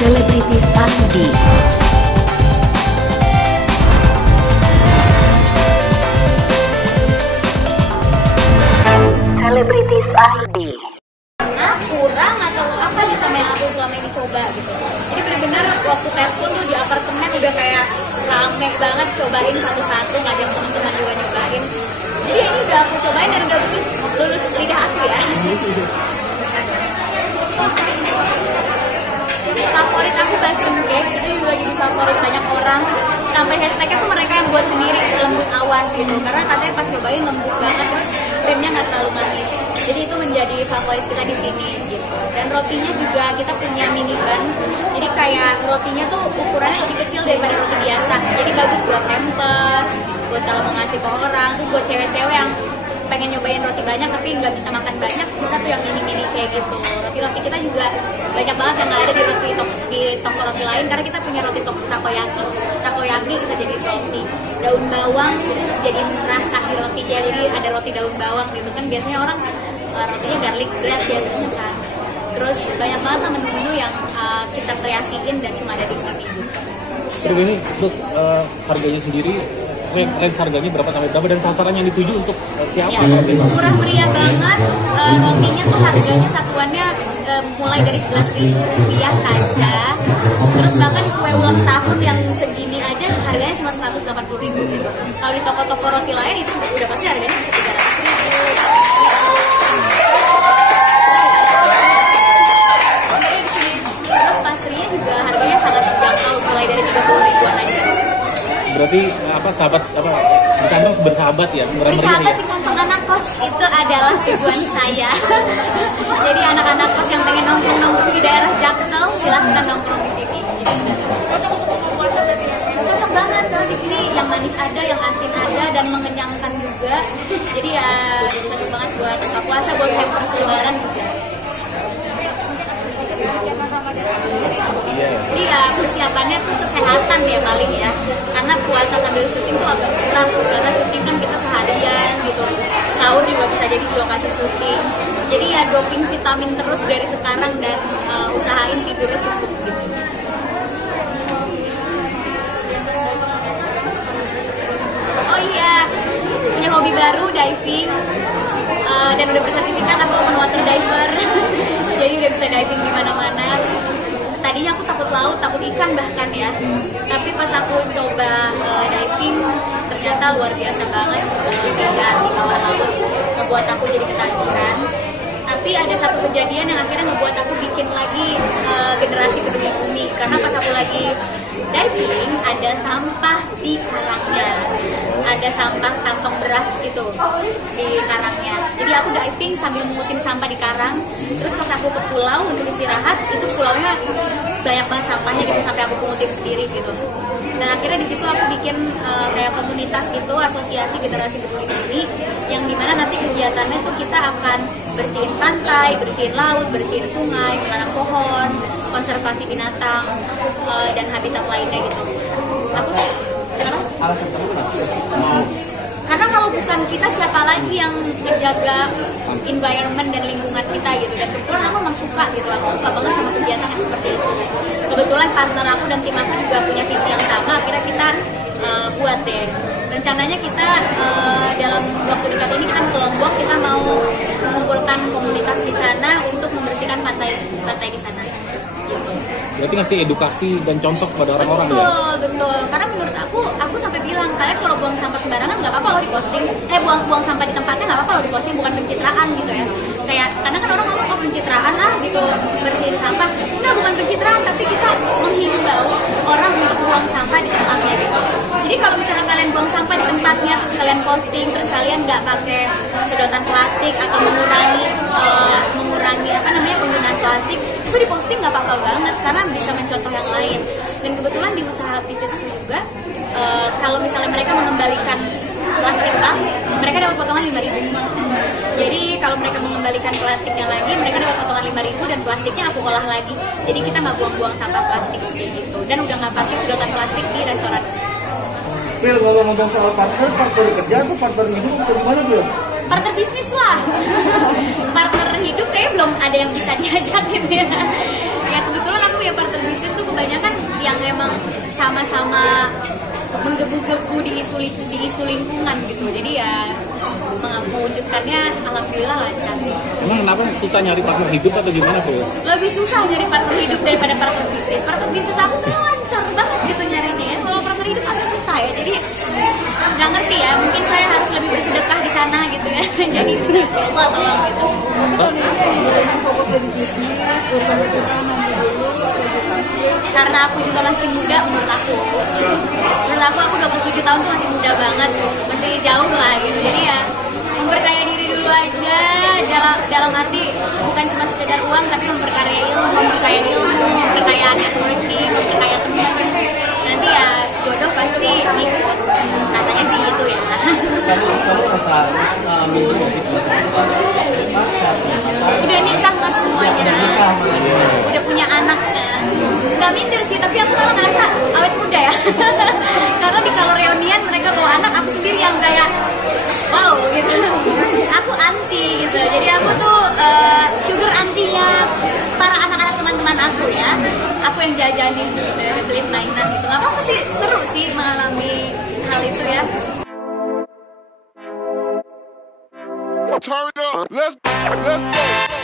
Selebritis ID. Selebritis ID. Kurang atau apa sih sama yang aku selama ini coba gitu. Jadi benar-benar waktu tes pun tuh di apartemen udah kayak rame banget, cobain satu-satu, ngajak teman-teman juga nyobain. Jadi ini udah aku cobain dan udah lulus lidah aku ya. Favorit aku basem cake, itu juga jadi favorit banyak orang. Sampai hashtagnya tuh mereka yang buat sendiri, selembut awan gitu. Karena katanya pas cobain lembut banget, terus krimnya nggak terlalu manis. Jadi itu menjadi favorit kita di sini gitu. Dan rotinya juga kita punya mini bun. Jadi kayak rotinya tuh ukurannya lebih kecil daripada roti biasa. Jadi bagus buat hampers, buat kalau mau ngasih ke orang. Terus buat cewek-cewek yang pengen nyobain roti banyak tapi nggak bisa makan banyak, bisa tuh yang mini-mini kayak gitu. Roti-roti kita juga banyak banget yang nggak ada di toko roti lain, karena kita punya roti takoyaki. Takoyaki kita jadi roti daun bawang, jadi rasa di rotinya, jadi ada roti daun bawang gitu kan. Biasanya orang rotinya garlic bread ya kan. Terus banyak banget menu-menu yang kita kreasiin dan cuma ada di sini. Terus ini untuk harganya sendiri, range harganya berapa sampai berapa, dan sasaran yang dituju untuk siapa? Ya, murah meriah banget. Rotinya tuh harganya satuannya mulai dari Rp11.000 saja. Terus bahkan kue ulang tahun yang segini aja harganya cuma Rp180.000 gitu. Kalau di toko-toko roti lain itu udah pasti harganya bisa Rp300.000. Terus pastrinya juga harganya sangat terjangkau, mulai dari Rp30.000-an aja. Berarti sahabat di kantong bersahabat ya, murah meriah bersahabat ya. di kantong anak kos itu adalah tujuan saya. Jadi anak-anak kos yang pengen nongkrong di daerah Jaksel, silahkan nongkrong di sini. Cocok banget, karena di sini yang manis ada, yang asin ada, dan mengenyangkan juga. Jadi ya cocok banget buat buka puasa, buat hampers lebaran juga. Jadi ya persiapannya tuh kesehatan ya paling ya, karena puasa sambil syuting tuh agak berat, karena syuting kan kita seharian gitu, sahur juga bisa jadi di lokasi syuting. Jadi ya doping vitamin terus dari sekarang dan usahain tidurnya cukup gitu. Oh iya, punya hobi baru, diving, dan udah bersertifikat aku open water diver. Jadi udah bisa diving di mana-mana. Tadinya aku takut laut, takut ikan bahkan ya. Tapi pas aku coba diving, ternyata luar biasa banget. Beda di bawah laut, ngebuat aku jadi ketagihan. Tapi ada satu kejadian yang akhirnya ngebuat aku bikin lagi generasi peduli bumi. Karena pas aku lagi diving, ada sampah di karangnya. Ada sampah kantong beras gitu di karangnya. Jadi aku diving sambil mengutin sampah di karang. Terus pas aku ke pulau untuk istirahat, itu pulaunya banyak banget sampahnya gitu, sampai aku pungutin sendiri gitu. Dan akhirnya di situ aku bikin kayak komunitas gitu, asosiasi generasi peduli bumi, yang dimana nanti kegiatannya tuh kita akan bersihin pantai, bersihin laut, bersihin sungai, menanam pohon, konservasi binatang, dan habitat lainnya gitu. Aku kenapa? Alasan kamu Karena kalau bukan kita, siapa lagi yang ngejaga environment dan lingkungan kita gitu. Dan kebetulan aku memang suka gitu, aku suka banget sama kegiatan yang seperti itu. Kebetulan partner aku dan tim aku juga punya visi yang sama, akhirnya kita buat deh. Rencananya kita dalam waktu dekat ini kita ke Lombok, kita mau mengumpulkan komunitas di sana untuk membersihkan pantai di sana. Gitu. berarti ngasih edukasi dan contoh kepada orang-orang ya? Betul. Karena menurut aku sampai bilang, kalian kalau buang sampah sembarangan nggak apa-apa loh diposting. Buang sampah di tempatnya nggak apa-apa loh diposting, bukan pencitraan gitu ya. Kayak kadang kan orang ngomong pencitraan gitu, bersihin sampah. Enggak, bukan pencitraan, tapi kita menghimbau orang untuk buang sampah di tempatnya gitu. Jadi kalau misalnya kalian buang sampah di tempatnya, terus kalian posting, terus kalian nggak pakai sedotan plastik atau mengurangi penggunaan plastik, itu diposting nggak apa-apa banget, karena bisa mencontoh yang lain. Dan kebetulan di usaha bisnisku juga, kalau misalnya mereka mengembalikan plastik mereka dapat potongan 5.000. Jadi kalau mereka mengembalikan plastiknya lagi, mereka dapat potongan 5.000 dan plastiknya aku olah lagi. Jadi kita nggak buang-buang sampah plastik kayak gitu, dan udah nggak pakai sedotan plastik di restoran. Bil, ngomong-ngomong soal partner kerja atau partner hidup atau gimana, Bil? Partner bisnis lah. Partner hidup kayaknya belum ada yang bisa diajak gitu ya. Ya kebetulan aku ya partner bisnis tuh kebanyakan yang emang sama-sama menggebu-gebu di isu lingkungan gitu. Jadi ya mewujudkannya alhamdulillah lancar. Emang kenapa susah nyari partner hidup atau gimana tuh? Lebih susah nyari partner hidup daripada partner bisnis. Partner bisnis aku kan lancar banget gitu nyarinya ya. Kalau partner hidup agak susah ya. Jadi nggak ngerti ya. Mungkin saya harus lebih bersedekah di sana gitu ya. Jadi bisa Allah tolong gitu. Fokus jadi bisnis, urusan nanti dulu, edukasi. Karena aku juga masih muda menurut aku 27 tahun tuh masih muda banget, masih jauh lah gitu. Jadi ya memperkaya diri dulu aja, dalam arti bukan cuma sekedar uang tapi memperkaya ilmu, memperkaya networking, memperkaya teman. Nanti ya jodoh pasti ikut, katanya sih itu ya. Kamu rasa minder nggak sih Udah nikah mas semuanya, udah punya anak kan. Nggak minder sih, tapi aku malah ngerasa awet muda ya. Karena di kalau reunian mereka bawa anak, aku sendiri yang kayak wow gitu. Aku anti gitu. Jadi aku tuh sugar antinya para anak-anak teman-teman aku ya. Aku yang jajanin gitu, beliin mainan gitu. Nggak apa-apa sih, seru sih mengalami hal itu ya. Turn it up. Let's go.